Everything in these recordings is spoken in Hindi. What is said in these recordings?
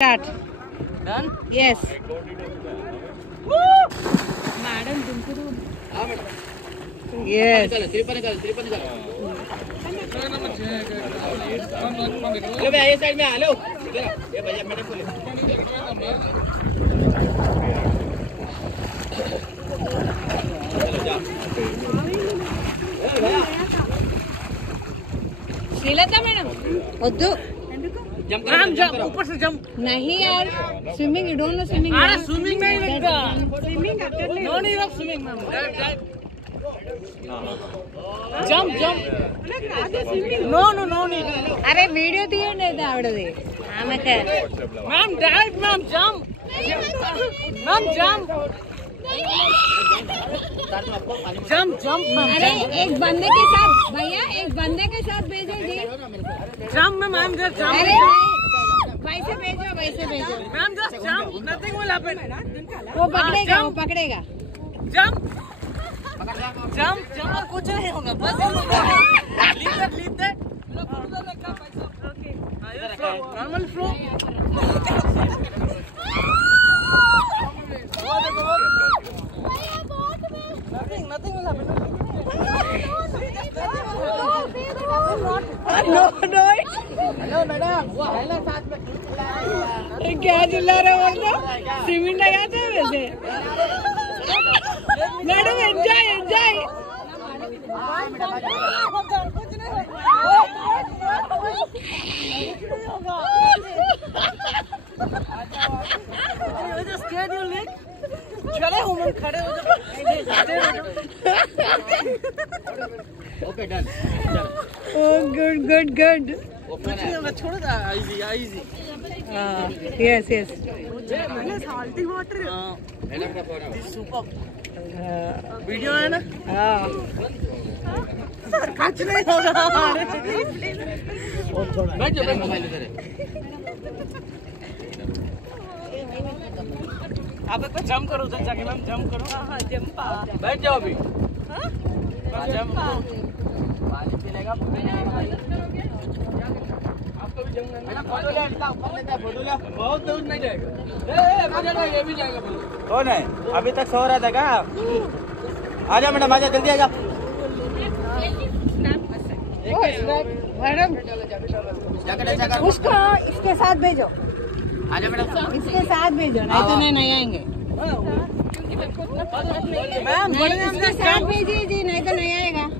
Start. Done? Yes. Madam, Yes. ये भैया साइड में हेलो ये भैया मैडम को శ్రీలత మేడం వద్దు मैम जंप ऊपर से जंप नहीं यार swimming you don't know swimming अरे स्विमिंग नहीं लगता swimming no need of swimming ma'am jump jump no no no need అరే వీడియో తీయండి అయితే ఆవిడది ఆమెకే ma'am dive ma'am jump ma'am jump jump jump अरे एक बंदे के साथ भैया एक बंदे के साथ भेजो जी जंप में मैम जस्ट जंप अरे वैसे भेजो ma'am just jump nothing will happen वो पकड़ेगा जंप जंप जंप और कुछ नहीं होगा बस leave that okay normal flow nothing will happen no hello madam वो है ना साथ में क्या चिल्ला रहे हो बोलते स्विमिंग नहीं आता है वैसे मैडम एंजॉय चले हम खड़े हो जाओ ओके डन ओह गुड कुछ नहीं होगा छोड़ दो इजी यस मैंने साल्टी वाटर मैडम का फोन दिस सुपर वीडियो है ना कुछ नहीं होगा बैठ जाओ मोबाइल इधर है आप एक बार जंप करो उधर जाके मैम जंप करो हां जंप बैठ जाओ अभी हां जंप पानी पीनेगा आपको भी जंप करना फोटो ले ऊपर लेता है फोटो ले बहुत दूर नहीं जाएगा ये भी जाएगा कौन है अभी तक सो रहा था क्या आजा मैडम आजा जल्दी आजा मैडम उसको इसके साथ भेजो आजा मैडम इसके साथ भेजो नहीं तो नहीं आएंगे मैम इसके साथ भेजिए जी नहीं तो नहीं आएगा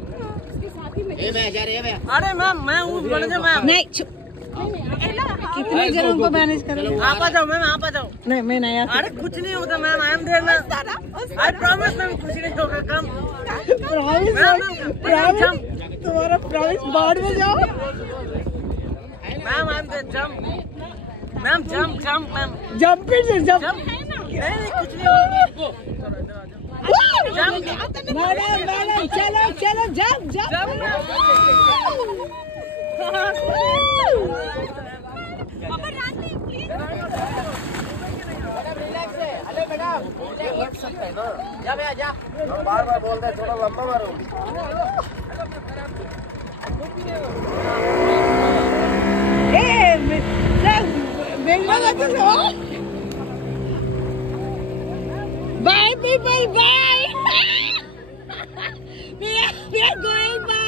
ये मैं जा रही है अरे मैम मैं उस बन जा मैम नहीं कितने जनों को मैनेज करोगे आप आ जाओ मैम आप आ जाओ नहीं मैं नहीं आता अरे कुछ नहीं होता ma'am I am there ma'am I promise ma'am कुछ नहीं होगा कम प्रॉमिस तुम्हारा प्रॉमिस बाद में जाओ ma'am I am there jump ma'am jump ma'am jump jump नहीं कुछ नहीं होगा जंप मैडम चलो जंप हेलो मैडम उठ सकते हैं जा भैया जा बार बोलते हैं थोड़ा लंबा मारो Bye people, bye. we are going bye.